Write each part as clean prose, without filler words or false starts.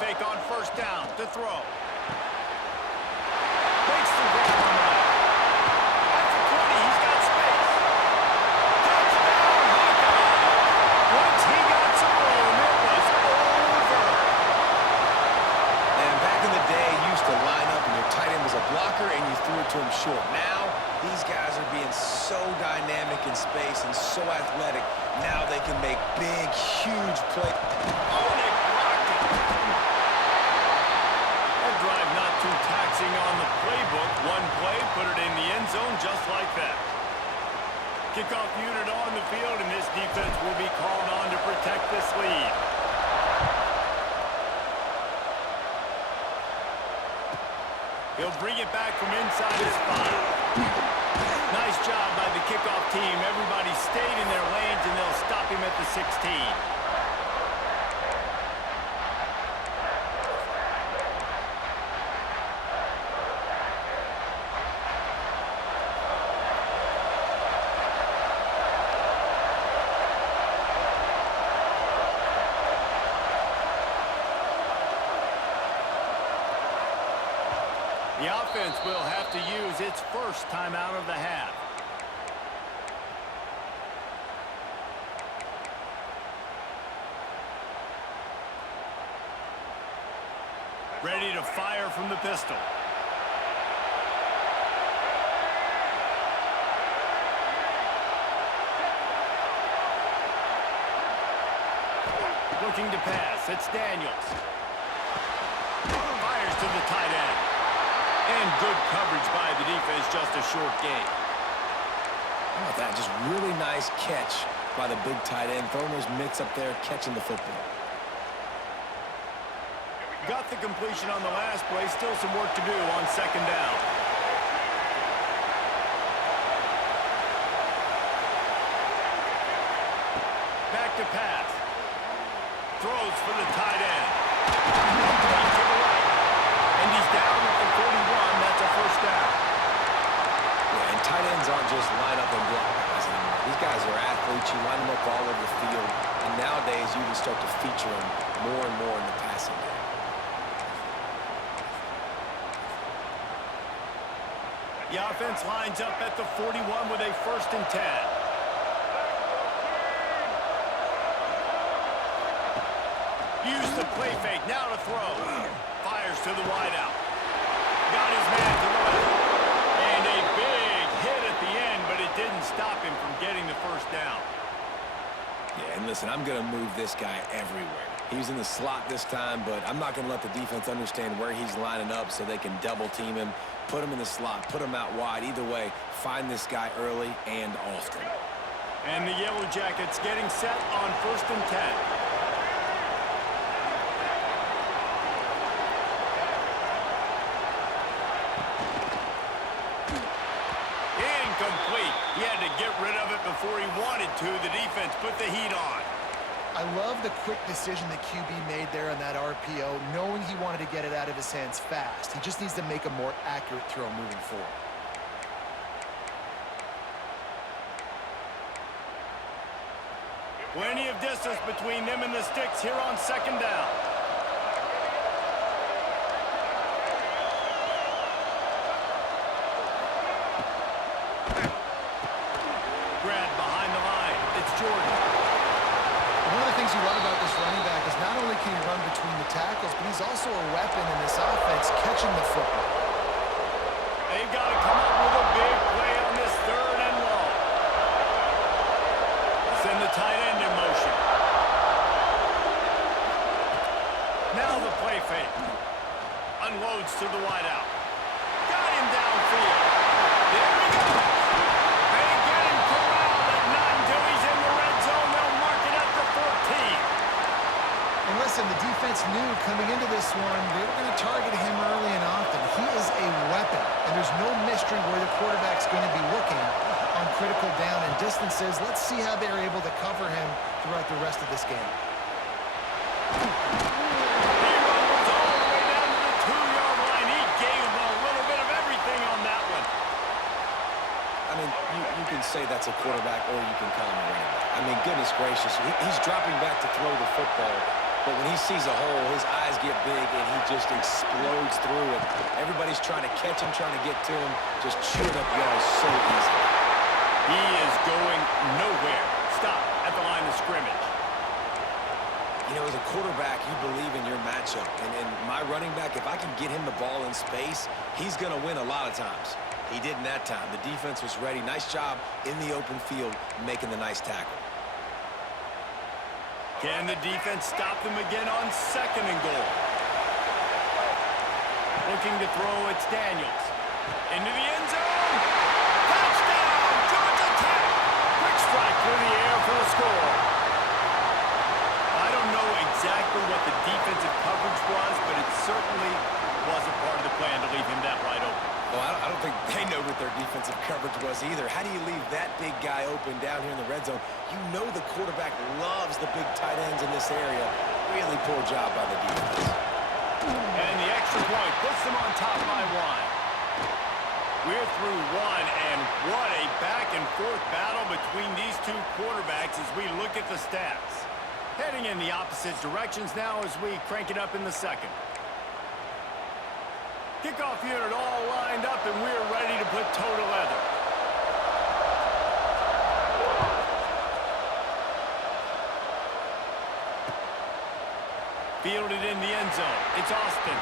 fake on first down to throw. Makes the grab on that. At the 20, he's got space. Touchdown, Hawkeye! Once he got some room, it was over. And back in the day, you used to line up and your tight end was a blocker and you threw it to him short. Now, these guys are being so dynamic in space and so athletic. Now they can make big, huge plays. Oh, and they blocked it. That drive not too taxing on the playbook. One play, put it in the end zone just like that. Kickoff unit on the field, and this defense will be called on to protect this lead. He'll bring it back from inside his 5. Nice job by the kickoff team. Everybody stayed in their lanes, and they'll stop him at the 16. The offense will have to use its first timeout of the half. Ready to fire from the pistol. Looking to pass. It's Daniels. Fires to the tight end. And good coverage by the defense, just a short gain. How about that? Just really nice catch by the big tight end. Throwing those mitts up there, catching the football. Got the completion on the last play. Still some work to do on second down. Back to pass. Throws for the tight end. Complete to the right. And he's down at the 41. That's a first down. Yeah, and tight ends aren't just line up and block guys anymore. These guys are athletes. You line them up all over the field. And nowadays, you can start to feature them more and more in the passing game. The offense lines up at the 41 with a 1st and 10. Use the play fake, now to throw. Fires to the wideout. Got his man to the left. And a big hit at the end, but it didn't stop him from getting the first down. Yeah, and listen, I'm going to move this guy everywhere. He's in the slot this time, but I'm not going to let the defense understand where he's lining up so they can double team him, put him in the slot, put him out wide. Either way, find this guy early and often. And the Yellow Jackets getting set on 1st and 10. Incomplete. He had to get rid of it before he wanted to. The defense put the heat on. I love the quick decision the QB made there on that RPO, knowing he wanted to get it out of his hands fast. He just needs to make a more accurate throw moving forward. Plenty of distance between them and the sticks here on second down. Grab behind the line. It's Jordan. One of the things you love about this running back is not only can he run between the tackles, but he's also a weapon in this offense catching the football. They've got to come up with a big play on this 3rd and long. Send the tight end in motion. Now the play fake. Unloads to the wideout. Got him downfield. There he goes. They get him corralled at 9 until he's in the red zone. They'll mark it at the 14. And listen, the defense knew coming into this one, they were going to target him early and often. He is a weapon, and there's no mystery where the quarterback's going to be looking on critical down and distances. Let's see how they're able to cover him throughout the rest of this game. He rumbles all the way down to the 2-yard line. He gave him a little bit of everything on that one. I mean, you can say that's a quarterback or you can call him a running back. I mean, goodness gracious, he's dropping back to throw the football. But when he sees a hole, his eyes get big, and he just explodes through it. Everybody's trying to catch him, trying to get to him, just chewing up yards so easy. He is going nowhere. Stop at the line of scrimmage. You know, as a quarterback, you believe in your matchup. And my running back, if I can get him the ball in space, he's going to win a lot of times. He didn't that time. The defense was ready. Nice job in the open field making the nice tackle. Can the defense stop them again on 2nd and goal? Looking to throw, it's Daniels. Into the end zone. Touchdown, Georgia Tech. Quick strike through the air for the score. I don't know exactly what the defensive coverage was, but it certainly wasn't part of the plan to leave him that wide open. Well, I don't think they know what their defensive coverage was either. How do you leave that big guy open down here in the red zone? You know the quarterback loves the big tight ends in this area. Really poor job by the defense. And the extra point puts them on top by 1. We're through 1, and what a back-and-forth battle between these two quarterbacks as we look at the stats. Heading in the opposite directions now as we crank it up in the 2nd. Kickoff unit all lined up, and we're ready to put toe to leather. Fielded in the end zone. It's Austin.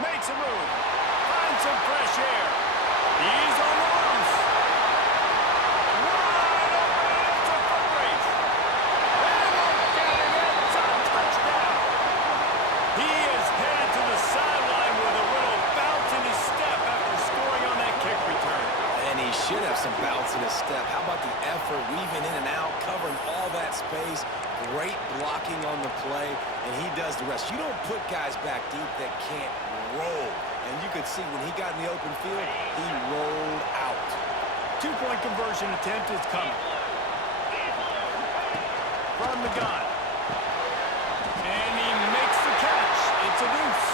Makes a move. Finds some fresh air. He's on the loose. Wide open. It's a foot race. And look at him. It's a touchdown. He is headed to the sideline with a little bounce in his step after scoring on that kick return. And he should have some bounce in his step. How about the effort, weaving in and out, covering all that space. Great blocking on the play, and he does the rest. You don't put guys back deep that can't roll. And you could see when he got in the open field, he rolled out. 2-point conversion attempt is coming. From the gun. And he makes the catch. It's a deuce.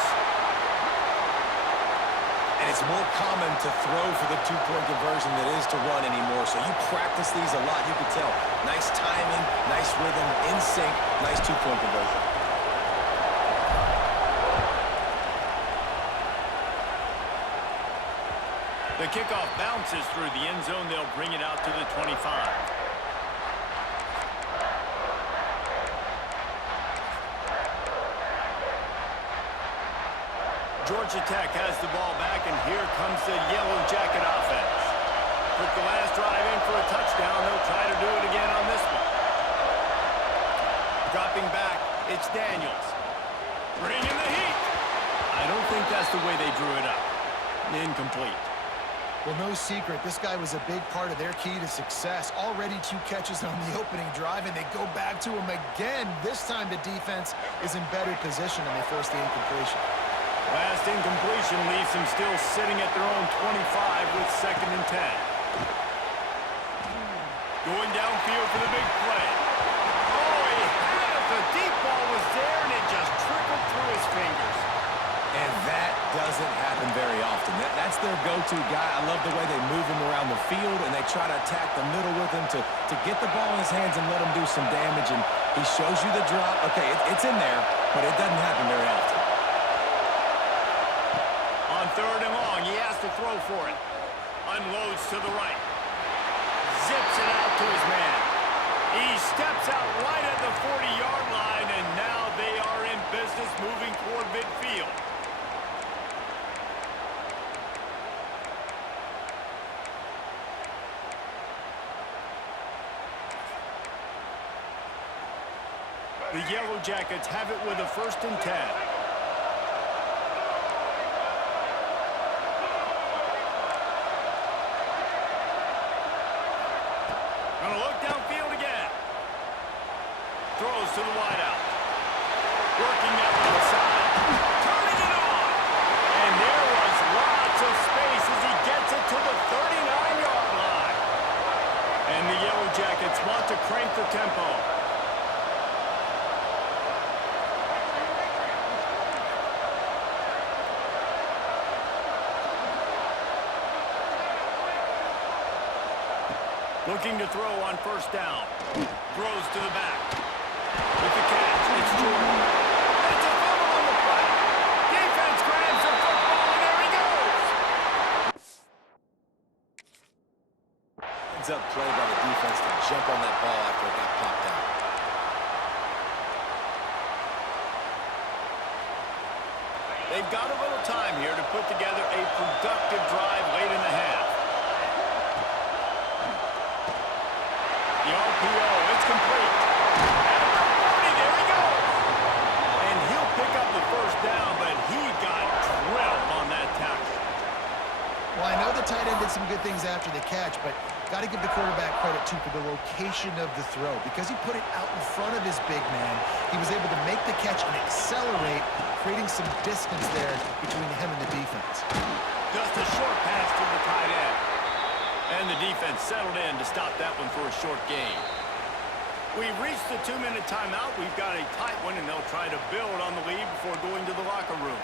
And it's more common to throw for the 2-point conversion than it is to run anymore. So you practice these a lot. You can tell. Nice timing, nice rhythm, in sync, nice 2-point conversion. The kickoff bounces through the end zone. They'll bring it out to the 25. Georgia Tech has the ball back, and here comes the Yellow Jacket offense. Took the last drive in for a touchdown. They'll try to do it again on this one. Dropping back, it's Daniels. Bringing the heat. I don't think that's the way they drew it up. Incomplete. Well, no secret, this guy was a big part of their key to success. Already 2 catches on the opening drive, and they go back to him again. This time the defense is in better position, and they force the incompletion. Last incompletion leaves them still sitting at their own 25 with 2nd and 10. Going downfield for the big play. Oh, he had it. The deep ball was there, and it just trickled through his fingers. And that doesn't happen very often. That's their go-to guy. I love the way they move him around the field, and they try to attack the middle with him to get the ball in his hands and let him do some damage. And he shows you the drop. Okay, it's in there, but it doesn't happen very often. On 3rd and long, he has to throw for it. Unloads to the right. Zips it out to his man. He steps out right at the 40-yard line, and now they are in business moving toward midfield. The Yellow Jackets have it with a 1st and 10. Gonna look downfield again. Throws to the wideout. Working that left side. Turning it on. And there was lots of space as he gets it to the 39-yard line. And the Yellow Jackets want to crank the tempo. Looking to throw on 1st down. Throws to the back. With the catch. Jordan. It's a fumble on the play. Defense grabs the football, and there he goes. Heads up play by the defense to jump on that ball after it got popped out. They've got a little time here to put together a productive drive late in the half. The RPO, it's complete. At the 40, there he goes. And he'll pick up the first down, but he got drilled on that tackle. Well, I know the tight end did some good things after the catch, but got to give the quarterback credit, too, for the location of the throw. Because he put it out in front of his big man, he was able to make the catch and accelerate, creating some distance there between him and the defense. Just a short pass to the tight end. And the defense settled in to stop that one for a short gain. We've reached the 2-minute timeout. We've got a tight one, and they'll try to build on the lead before going to the locker room.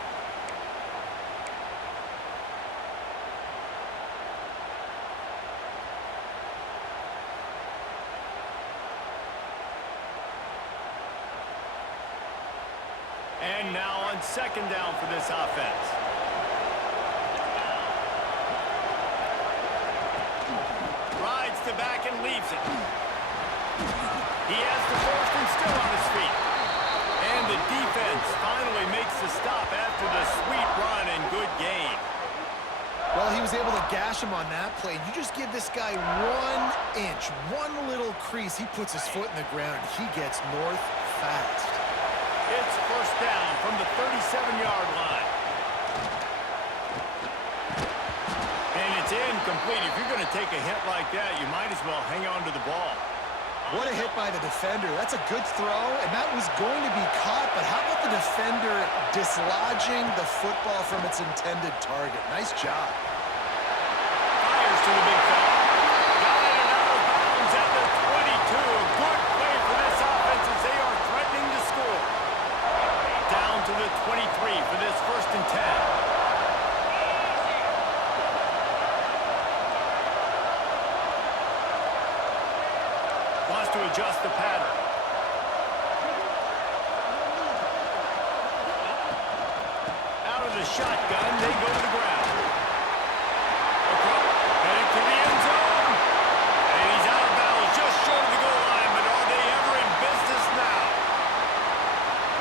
And now on second down for this offense. Rides to back and leaves it. He has the first and still on his feet. And the defense finally makes the stop after the sweet run and good gain. Well, he was able to gash him on that play. You just give this guy 1 inch, one little crease, he puts his foot in the ground, he gets north fast. It's first down from the 37-yard line. And it's incomplete. If you're going to take a hit like that, you might as well hang on to the ball. What a hit by the defender. That's a good throw, and that was going to be caught, but how about the defender dislodging the football from its intended target? Nice job. Fires to the big fella. Got it and out of bounds at the 22. Good play for this offense as they are threatening to score. Down to the 23 for this first and 10. Wants to adjust the pattern. Out of the shotgun, they go to the ground. Headed to the end zone. And he's out of bounds just short of the goal line, but are they ever in business now?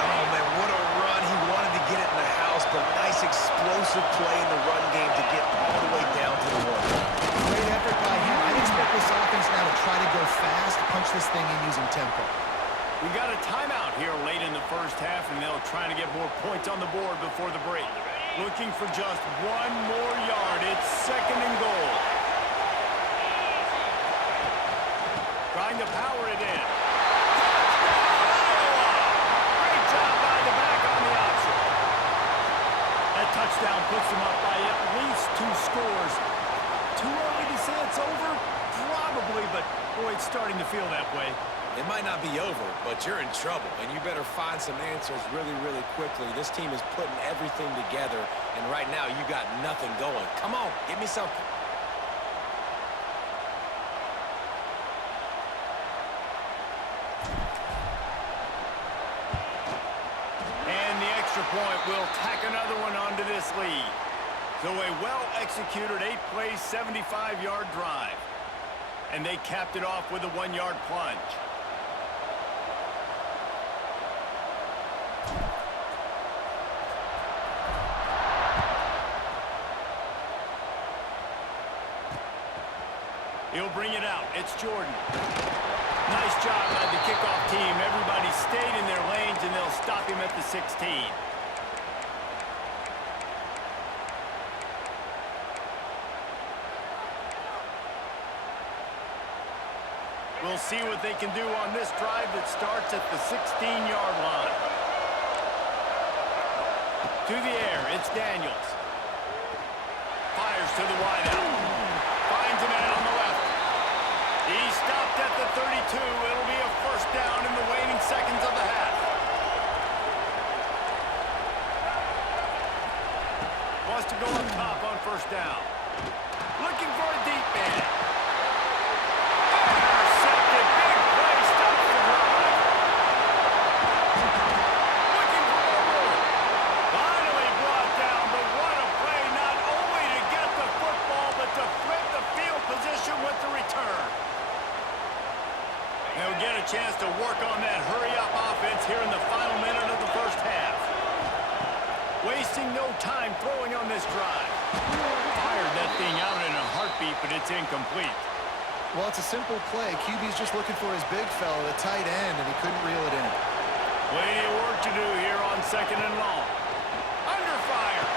Oh, man, what a run. He wanted to get it in the house, but nice explosive play in the run game to get all the way down to the one. Great effort by him. I'd expect this offense now to try to go fast, punch this thing in using tempo. We got a timeout here late in the first half, and they'll try to get more points on the board before the break. Looking for just one more yard. It's second and goal. Trying to power it in. Great job by the back on the option. That touchdown puts them up by at least 2 scores. Too early to say it's over? Probably, but boy, it's starting to feel that way. It might not be over, but you're in trouble, and you better find some answers really, really quickly. This team is putting everything together, and right now you got nothing going. Come on, give me something. And the extra point will tack another one onto this lead. So a well-executed 8-play, 75-yard drive. And they capped it off with a 1-yard plunge. He'll bring it out. It's Jordan. Nice job by the kickoff team. Everybody stayed in their lanes, and they'll stop him at the 16. We'll see what they can do on this drive that starts at the 16-yard line. To the air, it's Daniels. Fires to the wideout. Finds a man on the left. He stopped at the 32. It'll be a first down in the waning seconds of the half. Wants to go up top on first down. Looking for a deep man. Intercepted. Big play. Stops the drive. Wasting no time throwing on this drive. Fired that thing out in a heartbeat, but it's incomplete. Well, it's a simple play. QB's just looking for his big fella, the tight end, and he couldn't reel it in. Plenty of work to do here on 2nd and long. Under fire.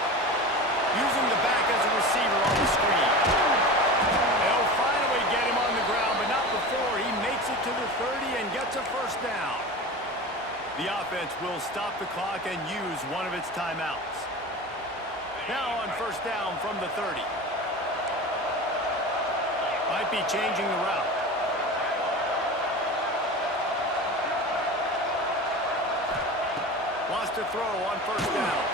Using the back as a receiver on the screen. They'll finally get him on the ground, but not before he makes it to the 30 and gets a first down. The offense will stop the clock and use one of its timeouts. Now on 1st down from the 30. Might be changing the route. Wants to throw on 1st down.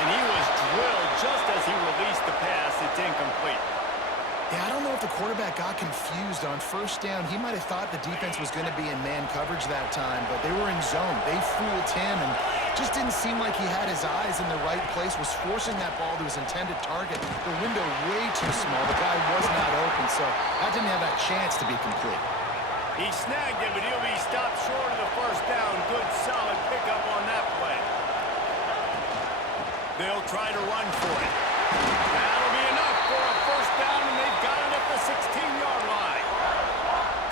And he was drilled just as he released the pass. It's incomplete. Yeah, I don't know if the quarterback got confused on 1st down. He might have thought the defense was going to be in man coverage that time, but they were in zone. They fooled him and just didn't seem like he had his eyes in the right place, was forcing that ball to his intended target. The window way too small. The guy was not open, so that didn't have that chance to be complete. He snagged it, but he'll be stopped short of the 1st down. Good, solid pickup on that play. They'll try to run for it. That'll be enough for a 1st down, and they've got it at the 16-yard line.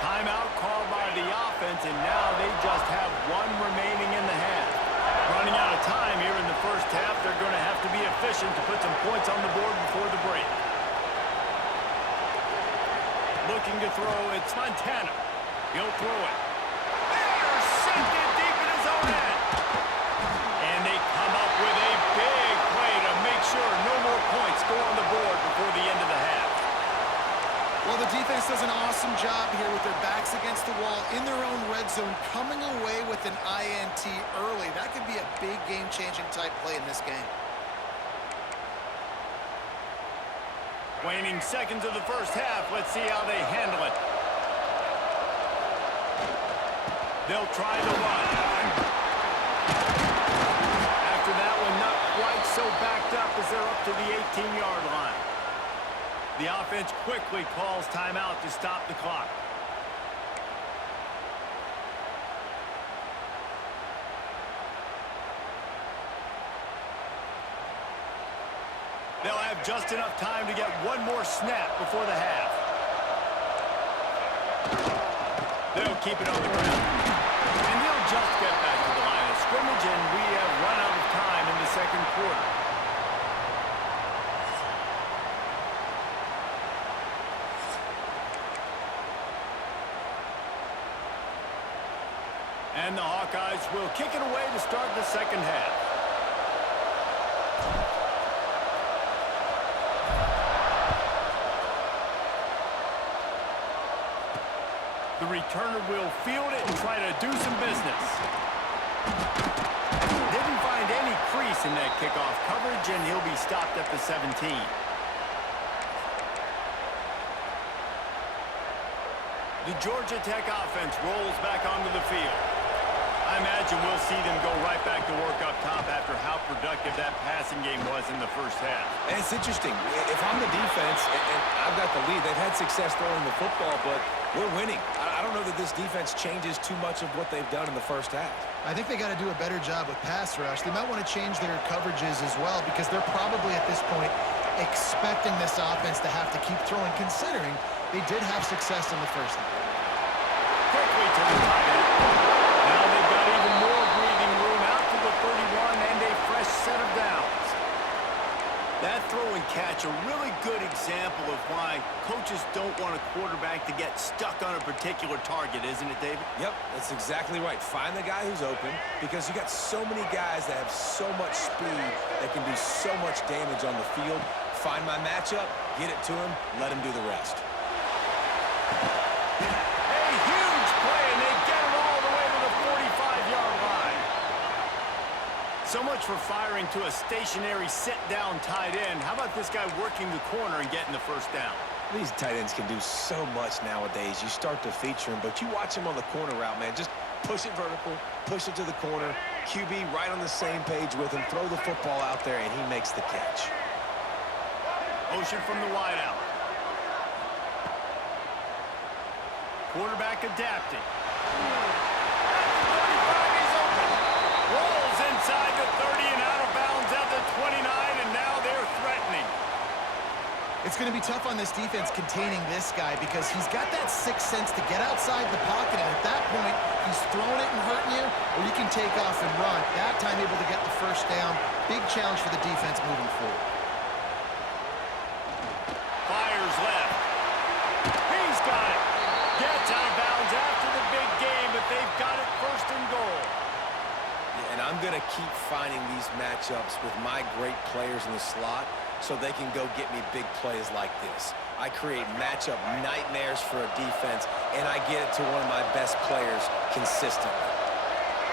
Timeout called by the offense, and now they just have one remaining in the half. Running out of time here in the 1st half, they're going to have to be efficient to put some points on the board before the break. Looking to throw, it's Montana. He'll throw it. Intercepted deep in his own end. And they come up with a big play to make sure no more points go on the board before the end of the half. Well, the defense does an awesome job here with their backs against the wall in their own red zone, coming away with an INT early. That could be a big game-changing type play in this game. Waning seconds of the 1st half. Let's see how they handle it. They'll try the run. After that one, not quite so backed up as they're up to the 18-yard line. The offense quickly calls timeout to stop the clock. They'll have just enough time to get one more snap before the half. They'll keep it on the ground. And they'll just get back to the line of scrimmage, and we have run out of time in the 2nd quarter. And the Hawkeyes will kick it away to start the 2nd half. The returner will field it and try to do some business. Didn't find any crease in that kickoff coverage, and he'll be stopped at the 17. The Georgia Tech offense rolls back onto the field. I imagine we'll see them go right back to work up top after how productive that passing game was in the 1st half. And it's interesting. If I'm the defense and I've got the lead, they've had success throwing the football, but we're winning. I don't know that this defense changes too much of what they've done in the 1st half. I think they got to do a better job with pass rush. They might want to change their coverages as well because they're probably at this point expecting this offense to have to keep throwing, considering they did have success in the 1st half. Quickly to the tight end. Now they've got even more breathing room out to the 31 and a fresh set of downs. That throw and catch, a really good example of why coaches don't want a quarterback to get stuck on a particular target, isn't it, David? Yep, that's exactly right. Find the guy who's open because you got so many guys that have so much speed that can do so much damage on the field. Find my matchup, get it to him, let him do the rest. So much for firing to a stationary sit-down tight end. How about this guy working the corner and getting the 1st down? These tight ends can do so much nowadays. You start to feature them, but you watch him on the corner route, man. Just push it vertical, push it to the corner. QB right on the same page with him. Throw the football out there, and he makes the catch. Motion from the wideout. Quarterback adapting. Rolls inside the 30 and out of bounds It's going to be tough on this defense containing this guy because he's got that sixth sense to get outside the pocket, and at that point, he's throwing it and hurting you, or you can take off and run. That time able to get the first down. Big challenge for the defense moving forward. Fires left. He's got it. Gets out of bounds after the big game, but they've got it first and goal. Yeah, and I'm going to keep finding these matchups with my great players in the slot so they can go get me big plays like this. I create matchup nightmares for a defense, and I get it to one of my best players consistently.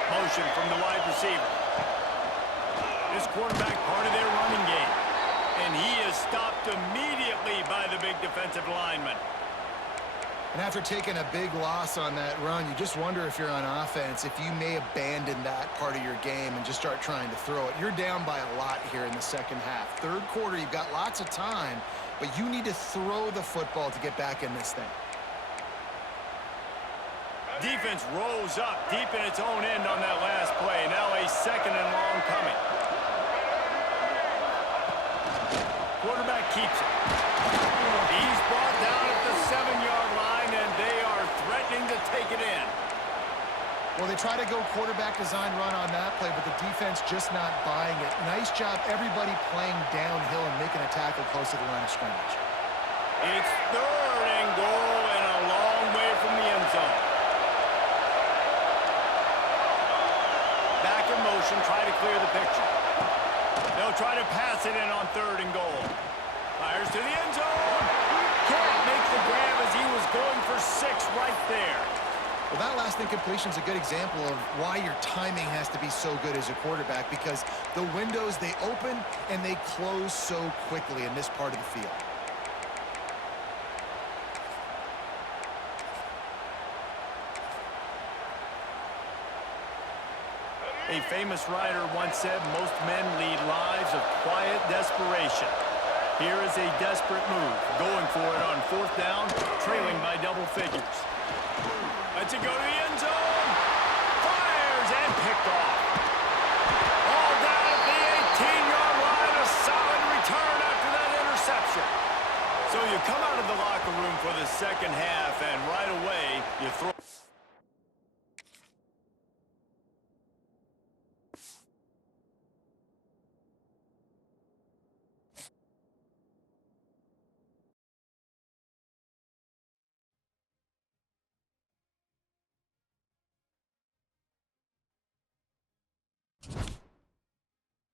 Motion from the wide receiver. This quarterback part of their running game. And he is stopped immediately by the big defensive lineman. And after taking a big loss on that run, you just wonder if you're on offense, if you may abandon that part of your game and just start trying to throw it. You're down by a lot here in the second half. Third quarter, you've got lots of time, but you need to throw the football to get back in this thing. Defense rose up deep in its own end on that last play. Now a second and long coming. Quarterback keeps it. He's brought down at the 7-yard line, and they are threatening to take it in. Well, they try to go quarterback design run on that play, but the defense just not buying it. Nice job, everybody playing downhill and making a tackle close to the line of scrimmage. It's third and goal and a long way from the end zone. Back in motion, try to clear the picture. They'll try to pass it in on third and goal. Fires to the end zone. Can't make the grab as he was going for 6 right there. Well, that last incompletion is a good example of why your timing has to be so good as a quarterback, because the windows, they open and they close so quickly in this part of the field. A famous writer once said, most men lead lives of quiet desperation. Here is a desperate move, going for it on 4th down, trailing by double figures. Lets it go to the end zone. Fires and picked off. All down at the 18-yard line, a solid return after that interception. So you come out of the locker room for the second half, and right away, you throw